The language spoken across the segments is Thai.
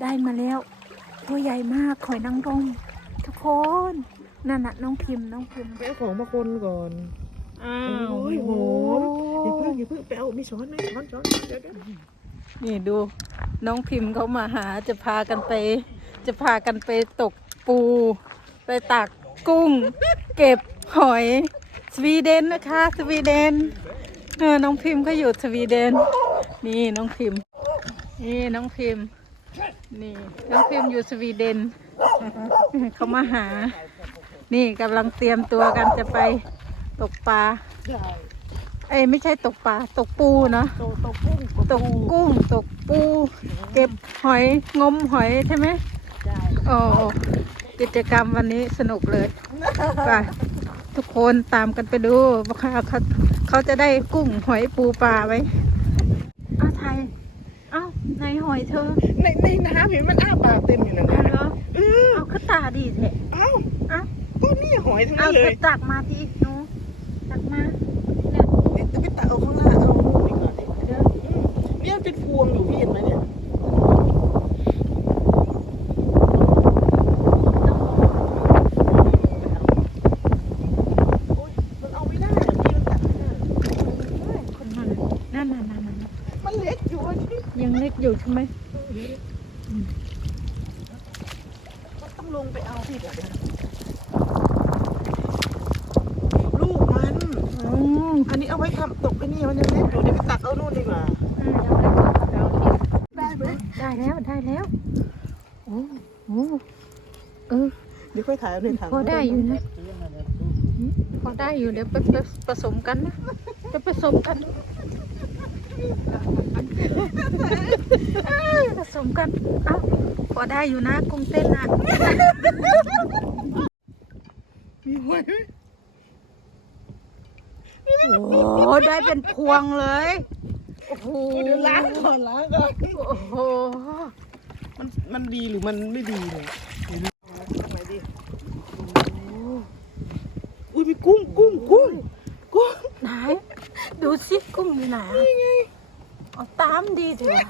ได้มาแล้ว ตัวใหญ่มากหอยนางรมทุกคนนั่นน่ะน้องพิมพ์น้องพิมพ์ไปเอาของมาคนก่อน อ้าวโอ้ยหอมอย่าเพิ่งอย่าเพิ่งไปเอามีช้อนไหมช้อนช้อนเดี๋ยวเดี๋ยวนี่ดู น้องพิมพ์เขามาหาจะพากันไป จะพากันไปตกปู ไปตักกุ้ง เก็บหอย สวีเดนนะคะ สวีเดนเออน้องพิมพ์เขาอยู่สวีเดน นี่น้องพิมพ์ นี่น้องพิมพ์ นี่น้องพิมพ์อยู่สวีเดน เขามาหา นี่กำลังเตรียมตัวกันจะไปตกปลาได้เอ้ยไม่ใช่ตกปลาตกปูเนาะโตโตกุ้งตกกุ้งตกปู เก็บหอยงมหอยใช่ไหมได้โอ้กิจกรรมวันนี้สนุกเลยไปทุกคนตามกันไปดูว่าเขาเขาเขาจะได้กุ้งหอยปูปลาไว้อ้าวไทยเอ้า ในหอยเธอในในน้ำเห็นมันอ้าปากเต็มอยู่นะเอาเหรอเออเอาขึ้นตาดีแท้เอ้าเอ้าก็นี่หอยทั้งเอานั้นเลเธอยตักมาที่หนูตักมาเนี่ยเดี๋ยวไปตักเอาข้างล่างเอาลูกนี่ก่อนดิเดี๋ยวอืมเนี่ยมันเป็นพวงอยู่พี่เห็นไหมเนี่ยโอ๊ยมันเอาไม่ได้อะพี่มันตักไม่ได้ คนนั้นนั่นนั่นนั่นนั่น มันเล็กอ ยู่อะที่ยังเล็กอยู่ใช่ไหมมันต้องลงไปเอาพี่เดี๋ยวนะลูกมัน อืมอันนี้เอาไว้ทำตกไอ้นี่มันยังเล็กอยู่เดี๋ยวไปตักเอานู่นดีกว่า ได้ไหมได้แล้วได้แล้วโอ้โหเออ เดี๋ยวค่อยถ่ายเอาในถังพอได้อยู่นะหืมพอได้อยู่เดี๋ยวไปไปผสมกันนะจะผสมกัน ผสมกันเอ้าพอได้อยู่นะกุ้งเต้นนะมีหอยไหมโอ้ได้เป็นพวงเลย โอ้โหเดี๋ยวล้างก่อนล้างก่อนโอ้โหมันมันดีหรือมันไม่ดีเนี่ยเดี๋ยวดูทำไมดีอุ้ยมีกุ้งกุ้งกุ้งกุ้งไหนดูสิกุ้งอยู่ไหนนี่ไงเอาตามดีเถอะ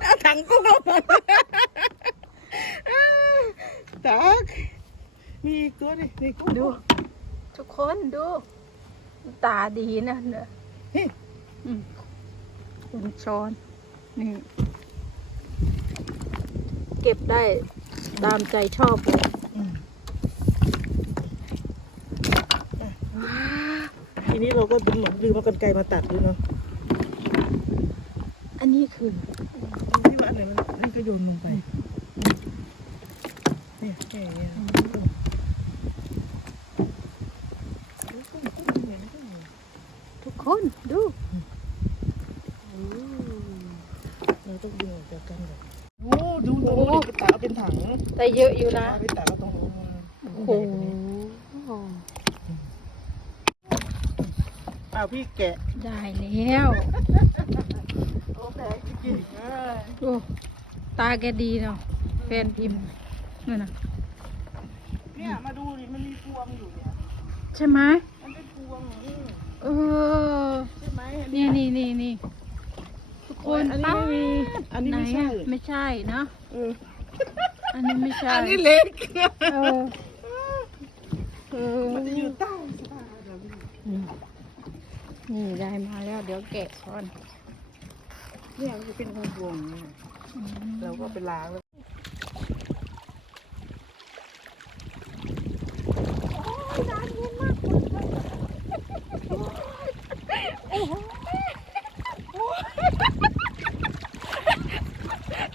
เอาถังกุ้งเอามาตักมีอีกตัวนี่นี่กุ้งดู ทุกคนดู ตาดีนะเนี่ยเฮ้ยอืมคุณช้อน นี่ เก็บได้ตามใจชอบเลยอืมทีนี้เราก็เหมือนลืมเอากันไกรมาตัดด้วยเนาะอั นนี้คือนี่มันอะไรมันนี่ก็โยนลงไปเนี่ยเนี่ยเนี่ยทุกคนดูเราต้องดึงออกจากกันแบบโอ้ดูตรงนู้นดิไปตักเอาเป็นถังแต่เยอะอยู่นะไปตักเอาตรงนู้นโอ้โหอ้าวพี่แกะได้แล้วโอ้แกะจริงโอ้ตาแกดีเนาะแฟนพิมพ์นั่นนะเนี่ยมาดูดิมันมีพวงอยู่เนี่ยใช่ไหมมันเป็นพวงอย่างนี้เออใช่ไหมอันี่นี่นี่นี่ทุกคโอ้ยนอันนี้ไม่มีอันนี้ไหนไม่ใช่อะไม่ใช่เนาะเอออันนี้ไม่ใช่อันนี้เล็กเออเออมันจะอยู่ใต้สะพานแบบนี้นี่ได้มาแล้วเดี๋ยวแกะก่อน เนี่ยมันจะเป็นพวงๆเนี่ยเราก็ไปล้างแล้ว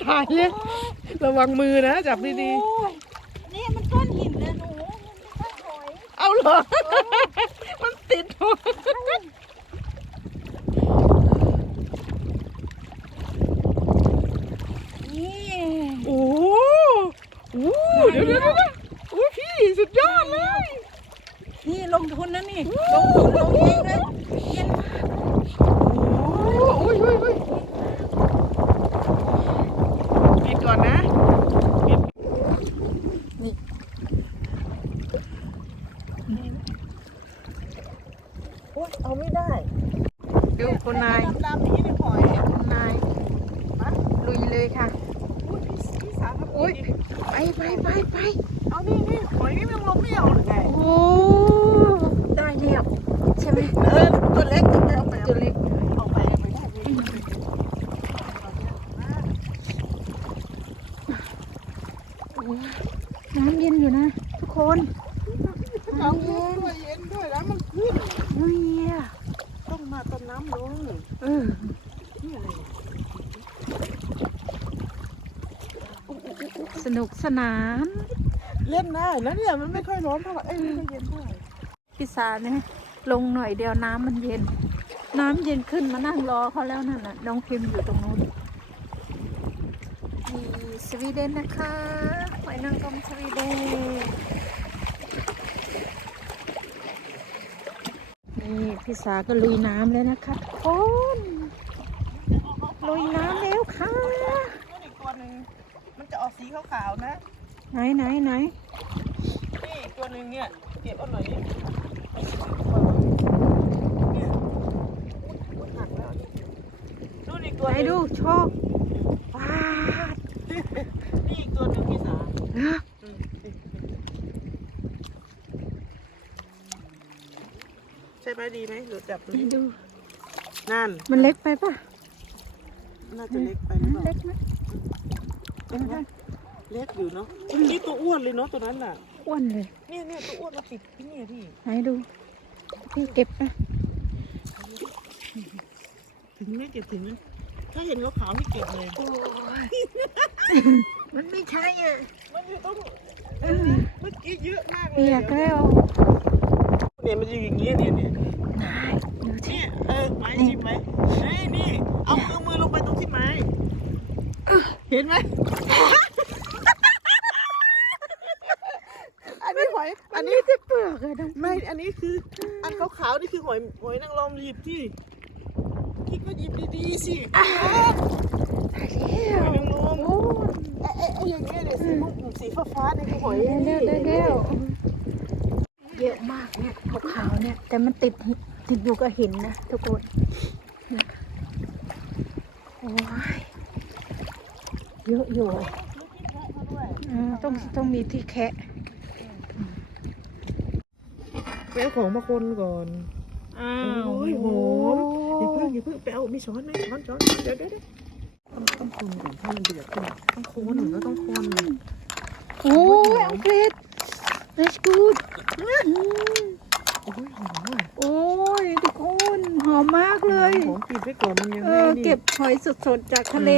ถ่ายเลยระวังมือนะ จับดีนี่มันก้อนหินนะหนูมันไม่ใช่หอย ๆ เอาเหรอ มันติดหัว นี่ โอ้โหโอ้โหเดี๋ยวเดี๋ยวเดี๋ยวโอ้ยพี่สุดยอดเลย นี่ลงทุนนะนี่ ลงทุนลงเองเลยเย็นมาก โอ้โหอุ้ยอุ้ยอุ้ยปิดก่อนนะปิด โอ้ ค่ะ อุ้ยพี่พี่สาวครับ อุ๊ย ไปไปไปไป เอานี่นี่หอยนี่มันลงไม่เอาหรือไง โอ้ได้แล้วใช่ไหม เออตัวเล็กจะไปเอาไป ตัวเล็ก เอาไปเอาไปได้เลย โอ้น้ำเย็นอยู่นะ ทุกคน เอาเย็นด้วยเย็นด้วยแล้วมันขึ้น เฮ้ย ต้องมาต้นน้ำลงเออนี่อะไรสนุกสนาน เล่นได้แล้วเนี่ยมันไม่ค่อยร้อนเท่าไหร่เอ้ยไม่ค่อยเย็นเท่าไหร่พิซาเนี่ยลงหน่อยเดียวน้ำมันเย็น น้ำเย็นขึ้นมานั่งรอเขาแล้วนั่นน่ะน้องพิมพ์อยู่ตรงนู้นมีสวีเดนนะคะหอยนางรมสวีเดน นี่พิซาก็ลุยน้ำแล้วนะคะทุกคนลุยน้ำแล้วค่ะนี่อีกตัวหนึ่งมันจะออกสีขาวๆนะ ไหนไหนไหนนี่อีกตัวหนึ่งเนี่ยเก็บเอาหน่อยดิเนี่ยอุ๊ยหักแล้วนู่นอีกตัวไหนหนึ่งดูชอบว้าดนี่อีกตัวหนึ่งพี่สาว เอ้อ อืมใช่ไหมดีไหมหรือจับไหนดูนั่นมันเล็กไปป่ะน่าจะเล็กไปหรือเปล่าเล็กไหมเล็กไหมเล็กอยู่เนาะนี่ตัวอ้วนเลยเนาะตัวนั้นน่ะอ้วนเลยเนี่ยเนี่ยตัวอ้วนมาติดที่นี่พี่ไหนดูพี่เก็บไปถึงไม่เก็บถึงนะถ้าเห็นขาวๆให้เก็บเลยมันไม่ใช่อะมันอยู่ต้องเออเมื่อกี้เยอะมากเลยเปียกแล้ว เนี่ยมันอยู่อย่างเงี้ยเนี่ยเนี่ยไหนดูสิเนี่ยเออไม้จิ้มไหมนี่นี่เอามือมือลงไปตรงที่ไม้เห็นไหมอันนี้หอยอันนี้จะเปลือกอะน้องไม่อันนี้คือ อันขาวๆนี่คือหอยหอยนางรมหยิบที่คิดก็หยิบดีๆสิตายแล้วหอยนางรมโอ้ไอ้ไอ้ไอ้อย่างเงี้ยเนี่ยสีม่วงสีฟ้าๆนี่คือหอยยเร็วเร็วเร็ว เยอะมากเนี่ยขาวๆเนี่ย แต่มันติดติดอยู่กับหินนะทุกคนเนี่ยโอ้ยเยอะอยู่อืมต้องต้องมีที่แคะไปเอาของมาคนก่อน อ้าโอ้วยโหอย่าเพิ่งอย่าเพิ่งไปเอามีช้อนไหมช้อนช้อนเดี๋ยวเดี๋ยวเดี๋ยวต้องต้องคนก่อนถ้ามันเดือดขึ้นต้องคนหรือว่าต้องคนโอ้ยอังกฤษ that's good อืมโอ้ยหอมอะโอ้ยทุกคนหอมมากเลย หอมปิดไว้ก่อนมันยังเอไม่อนี่ เก็บหอยสดๆจากทะเล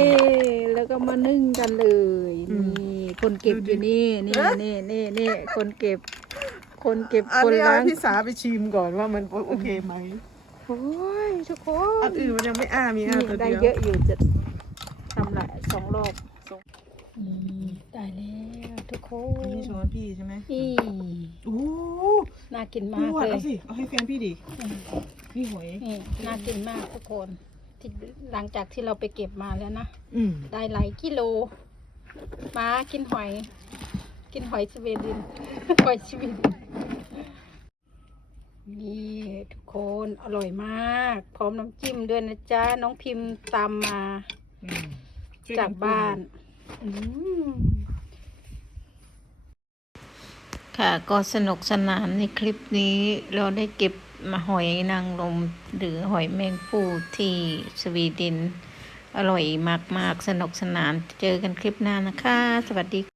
แล้วก็มานึ่งกันเลย อืมนี่คนเก็บดูดิอยู่นี่นี่เอ๊ะ นี่นี่นี่คนเก็บ คนเก็บอันคนนี้เอาล้างให้พี่สาไปชิมก่อนว่ามันโอเคไหมโอ้ยทุกคอันนอื่นมันยังไม่อ้ามีอ้านี่ตัวได้เดียว เยอะอยู่จะทำหลายสองรอบสอง นี่ได้แล้วทุกคอันนนี้ช้อนพี่ใช่ไหมนี่โอ้น่ากินดูมากอะเลยเอาสิเอาให้แฟนพี่ดินี่หอยนี่น่ากินมากทุกคนที่หลังจากที่เราไปเก็บมาแล้วนะอืมได้หลายกิโลมากินหอย กินหอยสวีเดนหอยสวีเดนนี่ทุกคนอร่อยมาก พร้อมน้ำจิ้มด้วยนะจ๊ะน้องพิมพ์ตามมาอืมจากบ้านอืม ค่ะก็สนุกสนานในคลิปนี้เราได้เก็บมาหอยนางรมหรือหอยแมงปูที่สวีเดนอร่อยมาก ๆ สนุกสนานเจอกันคลิปหน้านะคะ สวัสดี